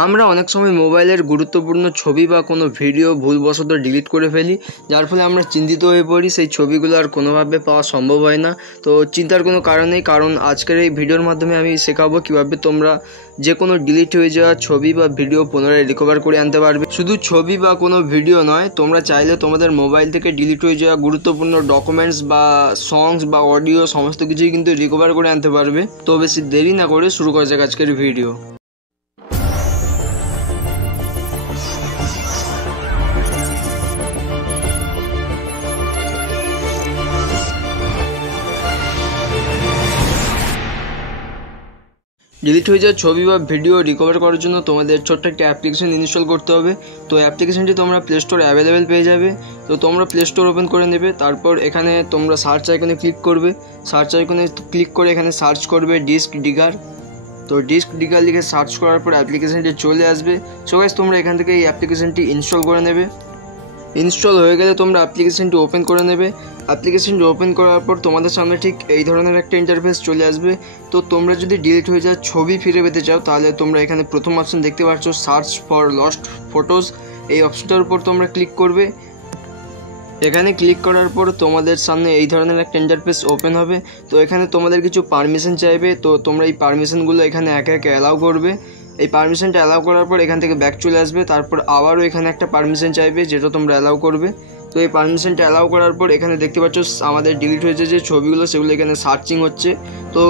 আমরা অনেক সময় মোবাইলের গুরুত্বপূর্ণ ছবি বা কোনো ভিডিও ভুলবশত ডিলিট করে ফেলি, যার ফলে আমরা চিন্তিত হয়ে পড়ি। সেই ছবিগুলো আর কোনোভাবে পাওয়া সম্ভব হয় না। তো চিন্তার কোনো কারণ নেই, কারণ আজকের এই ভিডিওর মাধ্যমে আমি শেখাবো কীভাবে তোমরা যে কোনো ডিলিট হয়ে যাওয়া ছবি বা ভিডিও পুনরায় রিকভার করে আনতে পারবে। শুধু ছবি বা কোনো ভিডিও নয়, তোমরা চাইলে তোমাদের মোবাইল থেকে ডিলিট হয়ে যাওয়া গুরুত্বপূর্ণ ডকুমেন্টস বা সংস বা অডিও সমস্ত কিছুই কিন্তু রিকভার করে আনতে পারবে। তো বেশি দেরি না করে শুরু করা যাক আজকের ভিডিও। ডিলিট হয়ে যাওয়া ছবি বা ভিডিও রিকভার করার জন্য তোমাদের ছোট্ট একটা অ্যাপ্লিকেশন ইনস্টল করতে হবে। তো অ্যাপ্লিকেশনটি তোমরা প্লে স্টোরে অ্যাভেলেবেল পেয়ে যাবে। তো তোমরা প্লে স্টোর ওপেন করে নেবে, তারপর এখানে তোমরা সার্চ আইকনে ক্লিক করবে। সার্চ আইকনে ক্লিক করে এখানে সার্চ করবে ডিস্ক ডিগার। তো ডিস্ক ডিগার লিখে সার্চ করার পর অ্যাপ্লিকেশনটি চলে আসবে। সো গাইস, তোমরা এখান থেকে এই অ্যাপ্লিকেশনটি ইনস্টল করে নেবে। ইনস্টল হয়ে গেলে তোমরা অ্যাপ্লিকেশনটি ওপেন করে নেবে। অ্যাপ্লিকেশনটি ওপেন করার পর তোমাদের সামনে ঠিক এই ধরনের একটা ইন্টারফেস চলে আসবে। তো তোমরা যদি ডিলিট হয়ে যাওয়া ছবি ফিরে পেতে চাও, তাহলে তোমরা এখানে প্রথম অপশন দেখতে পাচ্ছ সার্চ ফর লস্ট ফটোজ। এই অপশনটার উপর তোমরা ক্লিক করবে। এখানে ক্লিক করার পর তোমাদের সামনে এই ধরনের একটা ইন্টারফেস ওপেন হবে। তো এখানে তোমাদের কিছু পারমিশন চাইবে। তো তোমরা এই পারমিশনগুলো এখানে একে একে অ্যালাউ করবে। এই পারমিশনটা অ্যালাউ করার পর এখান থেকে ব্যাক চলে আসবে। তারপর আবারও এখানে একটা পারমিশন চাইবে, যেটা তোমরা অ্যালাউ করবে। তো এই পারমিশনটা অ্যালাউ করার পর এখানে দেখতে পাচ্ছ আমাদের ডিলিট হয়েছে যে ছবিগুলো, সেগুলো এখানে সার্চিং হচ্ছে। তো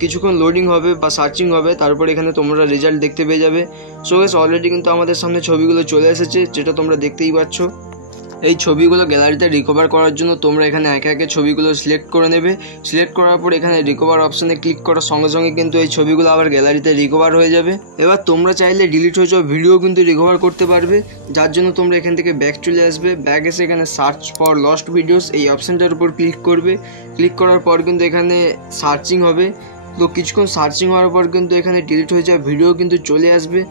কিছুক্ষণ লোডিং হবে বা সার্চিং হবে, তারপর এখানে তোমরা রেজাল্ট দেখতে পেয়ে যাবে। সো গাইস, অলরেডি কিন্তু আমাদের সামনে ছবিগুলো চলে এসেছে, যেটা তোমরা দেখতেই পাচ্ছ। এই ছবিগুলো গ্যালারিতে রিকভার করার জন্য তোমরা এখানে একে একে ছবিগুলো সিলেক্ট করে নেবে। সিলেক্ট করার পর এখানে রিকভার অপশানে ক্লিক করার সঙ্গে সঙ্গে কিন্তু এই ছবিগুলো আবার গ্যালারিতে রিকভার হয়ে যাবে। এবার তোমরা চাইলে ডিলিট হয়ে যাওয়া ভিডিও কিন্তু রিকভার করতে পারবে, যার জন্য তোমরা এখান থেকে ব্যাক চলে আসবে। ব্যাক এসে এখানে সার্চ ফর লস্ট ভিডিওস এই অপশানটার উপর ক্লিক করবে। ক্লিক করার পর কিন্তু এখানে সার্চিং হবে। তো কিছুক্ষণ সার্চিং হওয়ার পর কিন্তু এখানে ডিলিট হয়ে যাওয়া ভিডিও কিন্তু চলে আসবে।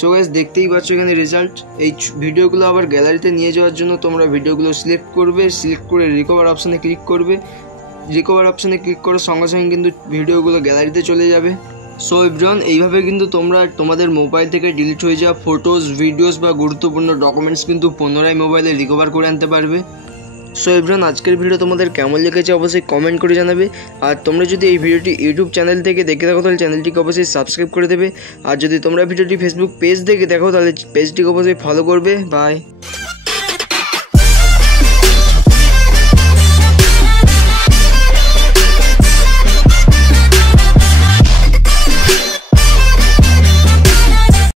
সো গাইস, দেখতেই পাচ্ছ এখানে রেজাল্ট। এই ভিডিওগুলো আবার গ্যালারিতে নিয়ে যাওয়ার জন্য তোমরা ভিডিওগুলো সিলেক্ট করবে। সিলেক্ট করে রিকভার অপশানে ক্লিক করবে। রিকভার অপশানে ক্লিক করার সঙ্গে সঙ্গে কিন্তু ভিডিওগুলো গ্যালারিতে চলে যাবে। সো এভরিওয়ান, এইভাবে কিন্তু তোমরা তোমাদের মোবাইল থেকে ডিলিট হয়ে যাওয়া ফটোজ, ভিডিওস বা গুরুত্বপূর্ণ ডকুমেন্টস কিন্তু পুনরায় মোবাইলে রিকভার করে আনতে পারবে। সো এভরিওয়ান, আজকের ভিডিও তোমাদের কেমন লেগেছে অবশ্যই কমেন্ট করে জানাবে। আর তোমরা যদি এই ভিডিওটি ইউটিউব চ্যানেল থেকে দেখে থাকো, তাহলে চ্যানেলটিকে অবশ্যই সাবস্ক্রাইব করে দেবে। আর যদি তোমরা ভিডিওটি ফেসবুক পেজ থেকে দেখো, তাহলে পেজটিকে অবশ্যই ফলো করবে। বাই।